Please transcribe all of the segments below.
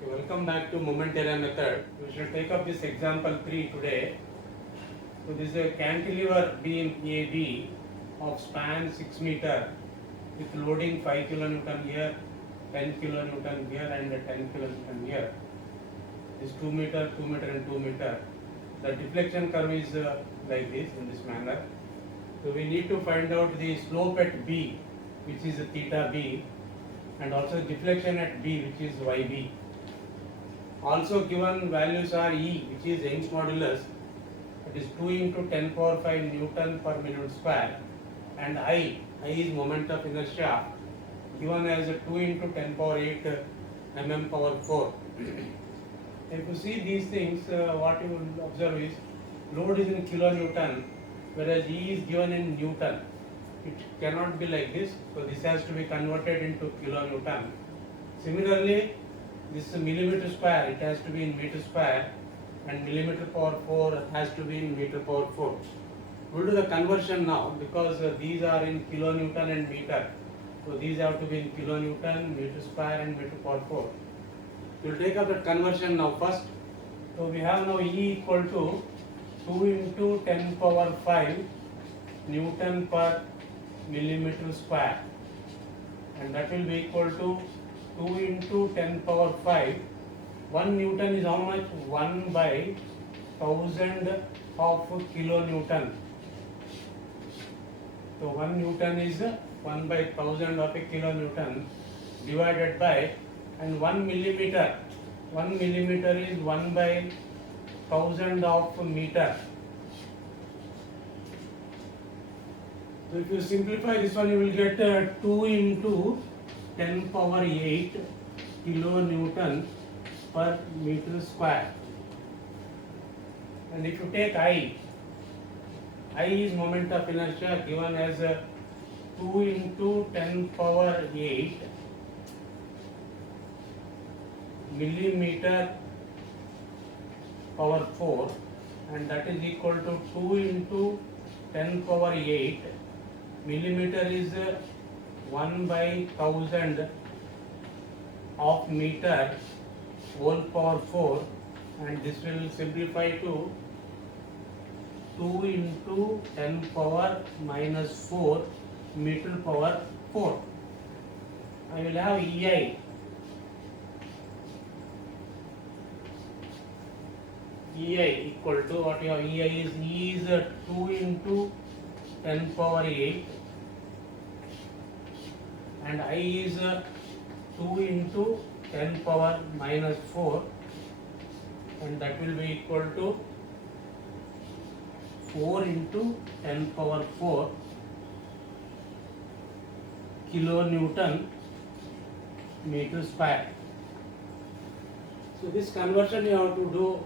Okay, welcome back to moment area method. We shall take up this example 3 today. So this is a cantilever beam AB of span 6 meter with loading 5 kilonewton here, 10 kilonewton here and 10 kilonewton here. This 2 meter, 2 meter and 2 meter. The deflection curve is like this, in this manner. So we need to find out the slope at B, which is theta B, and also deflection at B, which is YB. Also given values are E, which is Young's modulus, it is 2 into 10 power 5 Newton per minute square, and I is moment of inertia, given as 2 into 10 power 8 mm power 4. If you see these things, what you will observe is load is in kilonewton, whereas E is given in Newton. It cannot be like this, so this has to be converted into kilonewton. Similarly, this millimeter square, it has to be in meter square, and millimeter power 4 has to be in meter power 4. We'll do the conversion now because these are in kilonewton and meter. So these have to be in kilonewton, meter square and meter power 4. We'll take up the conversion now first. So we have now E equal to 2 into 10 power 5 Newton per millimeter square, and that will be equal to 2 into 10 power 5. 1 Newton is how much? 1 by 1000 of kilonewton. So 1 Newton is 1 by 1000 of a kilonewton divided by, and 1 millimeter. 1 millimeter is 1 by 1000 of meter. So if you simplify this one, you will get 2 into 10 power 8 kilonewton per meter square. And if you take I is moment of inertia given as 2 into 10 power 8 millimeter power 4, and that is equal to 2 into 10 power 8. Millimeter is 1 by 1000 of meter whole power 4, and this will simplify to 2 into 10 power minus 4 meter power 4. I will have EI. EI equal to what you have. EI is E is 2 into 10 power 8, and I is 2 into 10 power minus 4, and that will be equal to 4 into 10 power 4 kilonewton meter square. So this conversion you have to do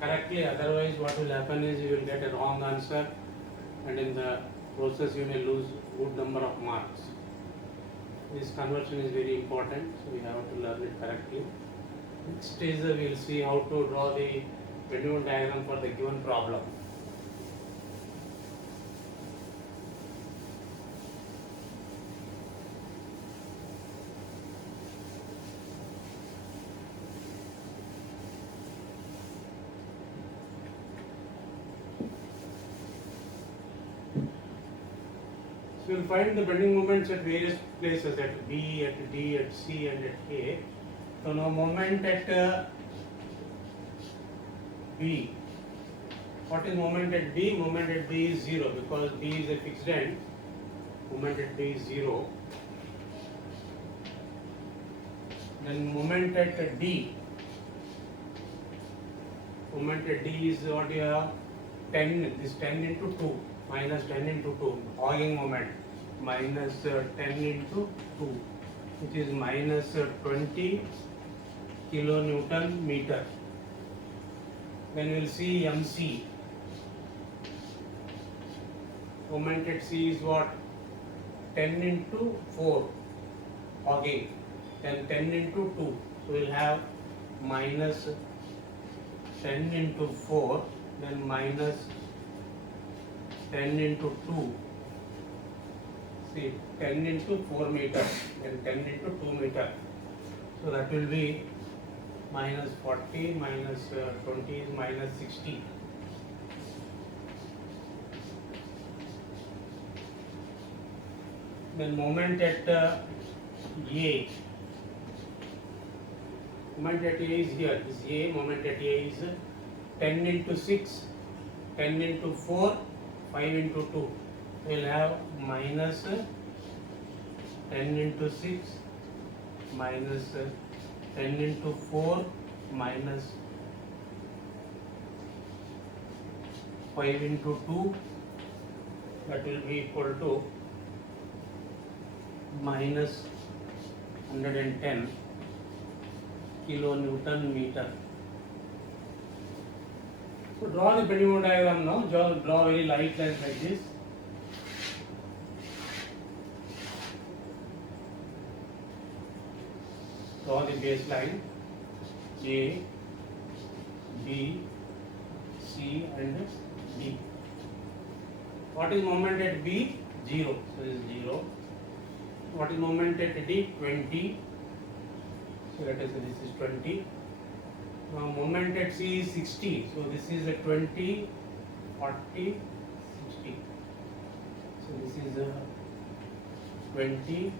correctly, otherwise what will happen is you will get a wrong answer, and in the process you may lose good number of marks. This conversion is very important, so we have to learn it correctly. Next is we will see how to draw the Venn diagram for the given problem. So we will find the bending moments at various places, at B, at D, at C and at A. So now moment at B. What is moment at B? Moment at B is 0 because B is a fixed end. Moment at B is 0. Then moment at D. Moment at D is what you have? 10. This 10 into 2. Minus 10 into 2, hogging moment, minus 10 into 2, which is minus 20 kilonewton meter. Then we will see MC. Moment at C is what? 10 into 4, hogging, then 10 into 2, so we will have minus 10 into 4, then minus 10 into 2, see 10 into 4 meter and 10 into 2 meter. So that will be minus 40 minus 20 is minus 60. Then moment at A. Moment at A is here. This A, moment at A is 10 into 6, 10 into 4, 5 into 2. We will have minus 10 into 6 minus 10 into 4 minus 5 into 2, that will be equal to minus 110 kilonewton meter. So draw the bending moment diagram now. Draw very light lines like this. Draw the baseline A, B, C and D. What is moment at B? 0. So this is 0. What is moment at D? 20. So let us say this is 20. Now moment at C is 60. So this is a 20, 40, 60. So this is a 20.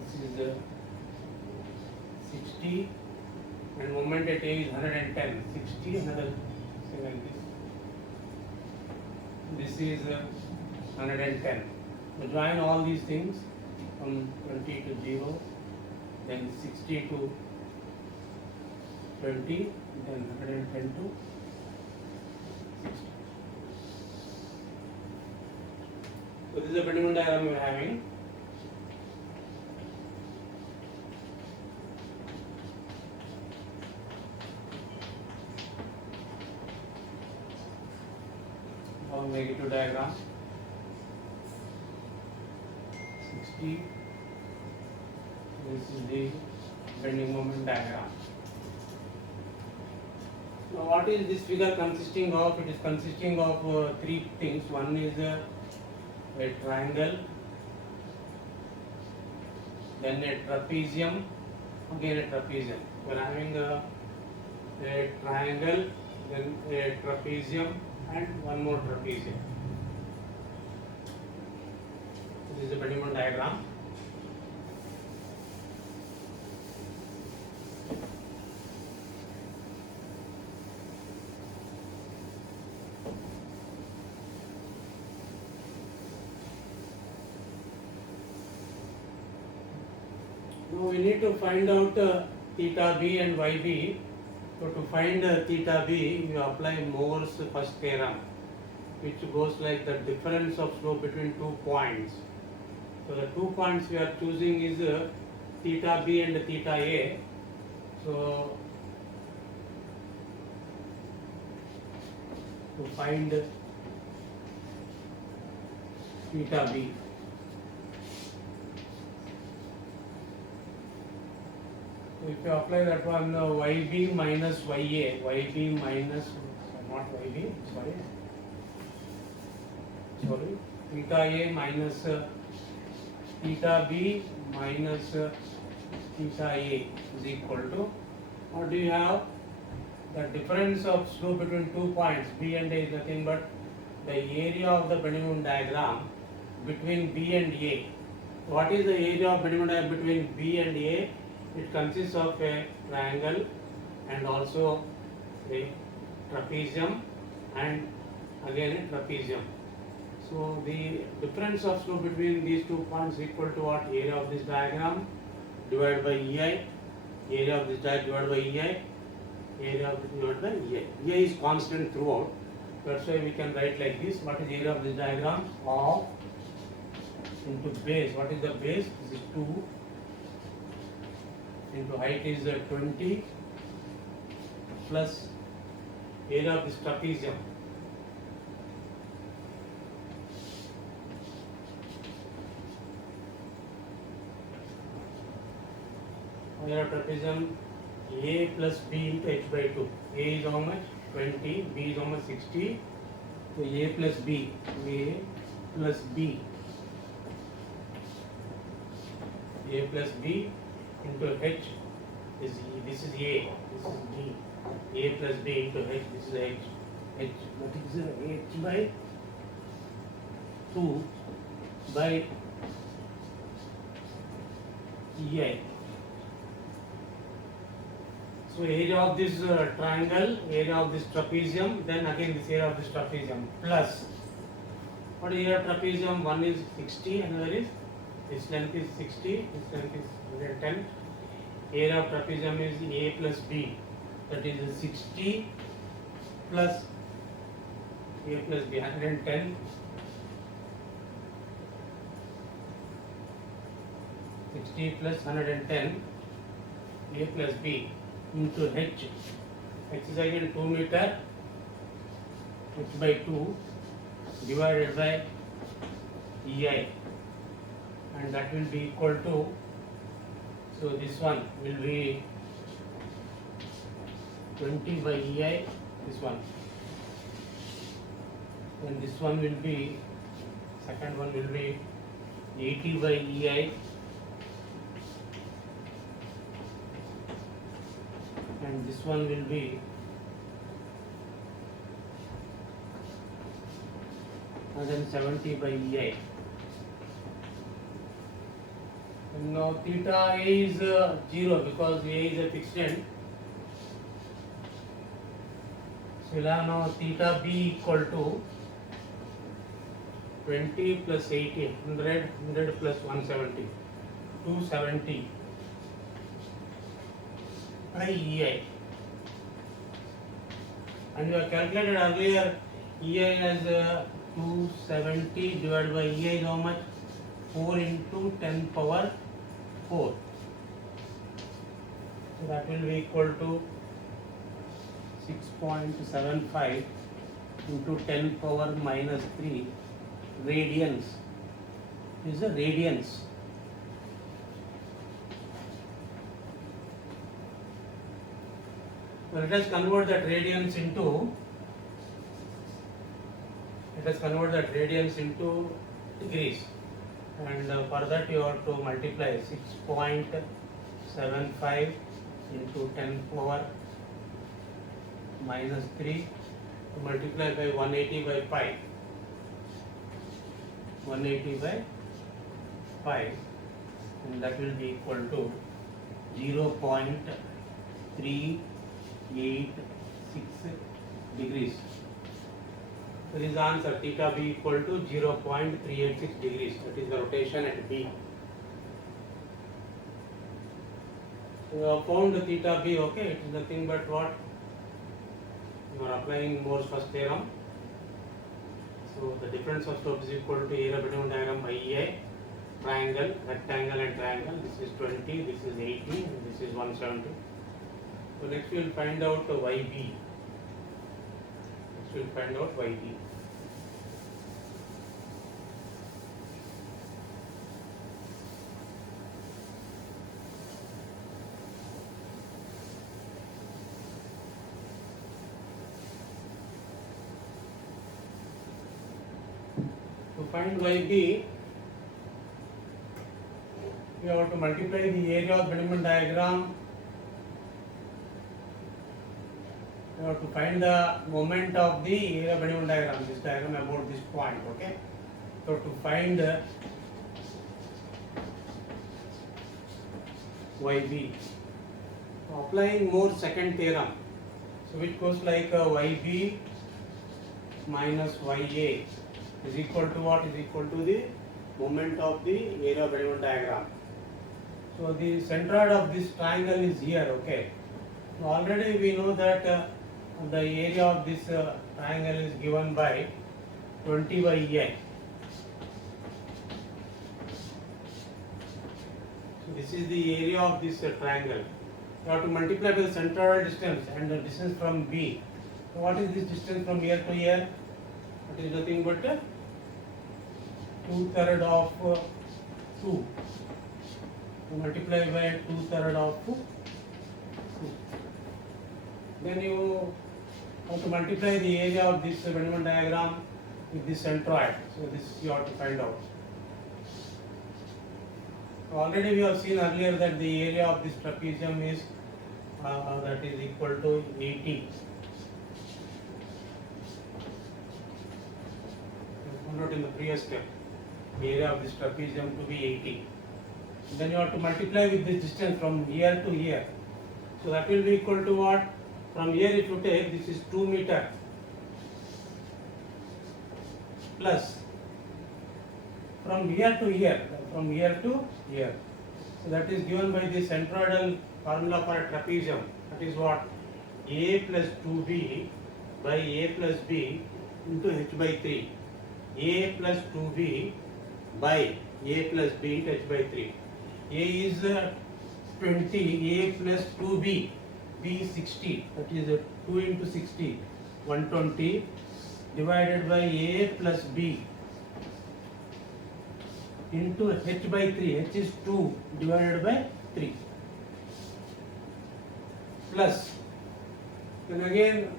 This is a 60. And moment at A is 110. 60, another say like this. This is 110. So join all these things from 20 to 0, then 60 to 20, then 110 to 60. So this is a bending moment diagram we are having. Now negative diagram. 60. This is the bending moment diagram. Now what is this figure consisting of? It is consisting of three things. One is a triangle, then a trapezium, again a trapezium. We are having a triangle, then a trapezium and one more trapezium. This is the bending moment diagram. Now we need to find out theta b and yb. So to find theta b, you apply Moore's first theorem, which goes like the difference of slope between 2 points. So the 2 points we are choosing is theta b and theta a. So to find theta b, if you apply that one, yb minus ya, yb minus, not yb, sorry, theta a minus theta b minus theta a is equal to, what do you have? The difference of slope between 2 points, b and a, is nothing but the area of the bending moment diagram between b and a. What is the area of bending moment diagram between b and a? It consists of a triangle and also a trapezium and again a trapezium. So the difference of slope between these 2 points is equal to what? Area of this diagram divided by EI, area of this diagram divided by EI, area of this divided by EI. EI is constant throughout. That's why we can write like this. What is area of this diagram? Of into base. What is the base? This is 2 into height is 20 plus area of this trapezium. Area of trapezium A plus B into h by 2. A is how much? 20. B is how much? 60. So A plus B. A plus B. A plus B into h This is A, this is B. A plus B into H, this is H. H, what is H by 2 by EI. So area of this triangle, area of this trapezium, then again this area of this trapezium plus. What is area of trapezium? One is 60, another is, this length is 60, this length is 110. Area of trapezium is A plus B, that is 60 plus A plus B, 110. 60 plus 110 A plus B into H. H is again 2 meter, H by 2 divided by EI, and that will be equal to, so this one will be 20 by EI, this one, and this one will be, second one will be 80 by EI, and this one will be 170 by EI. And now theta A is 0 because A is a fixed end. So we'll have now theta B equal to 20 plus 80, 100 plus 170, 270 by EI. And we have calculated earlier EI as 270 divided by EI is how much? 4 into 10 power 4. So that will be equal to 6.75 into 10 power minus 3 radians. This is a radians. So let us convert that radians into degrees, and for that you have to multiply 6.75 into 10 power minus 3 to multiply by 180 by 5. 180 by 5, and that will be equal to 0.386 degrees. So this is the answer, theta B equal to 0.386 degrees. That is the rotation at B. So we have found the theta B, okay, it is nothing but what? You are applying Moore's first theorem. So the difference of slopes is equal to area between diagram by EI, triangle, rectangle and triangle. This is 20, this is 80, and this is 170. So next we will find out YB. Next we will find out YB. To find YB, we have to multiply the area of Bennington diagram. We have to find the moment of the area of Bennington diagram. This diagram about this point, okay? So to find YB, applying Moore's second theorem, so which goes like YB minus YA is equal to what? Is equal to the moment of the area of Bennington diagram. So the centroid of this triangle is here, okay? So already we know that the area of this triangle is given by 20 by EI. So this is the area of this triangle. You have to multiply by the centroidal distance and the distance from B. So what is this distance from here to here? It is nothing but 2/3 of 2. So multiply by 2/3 of 2. Then you have to multiply the area of this Bennington diagram with this centroid. So this you have to find out. Already we have seen earlier that the area of this trapezium is that is equal to 80. Found out in the previous step, the area of this trapezium to be 80. Then you have to multiply with this distance from here to here. So that will be equal to what? From here if you take, this is 2 meter plus from here to here, from here to here. So that is given by the centroidal formula for a trapezium. That is what? A plus 2b by a plus b into h by 3. A plus 2b by a plus b into h by 3. A is 20, a plus 2b, b is 60, that is 2 into 60, 120 divided by a plus b into h by 3, h is 2 divided by 3 plus, then again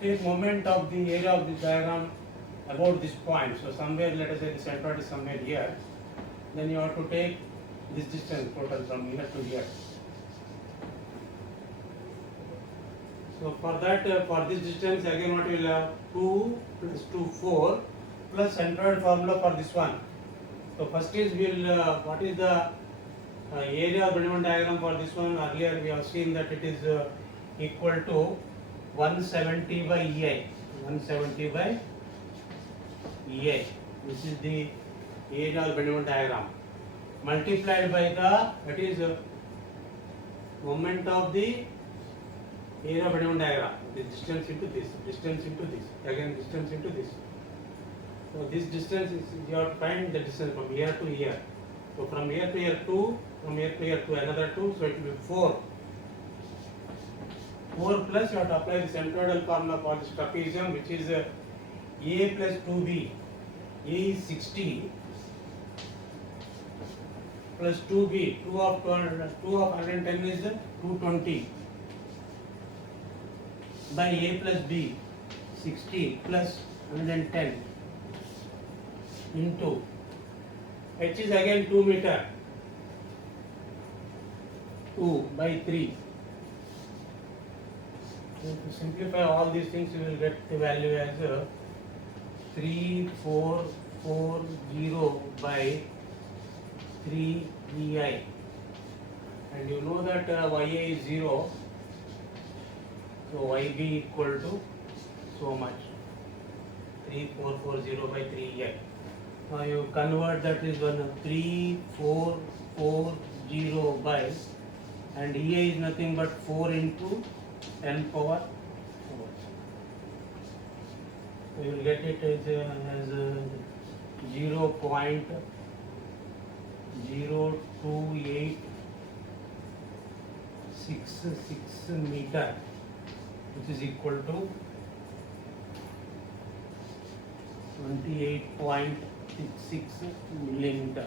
take moment of the area of this diagram about this point. So somewhere, let us say the centroid is somewhere here, then you have to take this distance total from here to here. So for that, for this distance again what we will have? 2 plus 2, 4 plus centroid formula for this one. So first is we will, what is the area of Bellman diagram for this one? Earlier we have seen that it is equal to 170 by EI. 170 by EI. This is the area of Bellman diagram. Multiplied by the, that is moment of the area of Bellman diagram. The distance into this, distance into this, again distance into this. So this distance is, you have to find the distance from here to here. So from here to here 2, from here to here to another 2, so it will be 4. 4 plus you have to apply the centroidal formula for this trapezium, which is A plus 2B. A is 60 plus 2B, 2 of 110 is 220 by A plus B, 60 plus 110 into H is again 2 meter, 2 by 3. So to simplify all these things, you will get the value as 3440 by 3 EI, and you know that YA is 0, so YB equal to so much, 3440 by 3 EI. Now you convert, that is 3440 by, and EA is nothing but 4 into 10 power 4. So you will get it as 0.02866 meter, which is equal to 28.66 millimeter.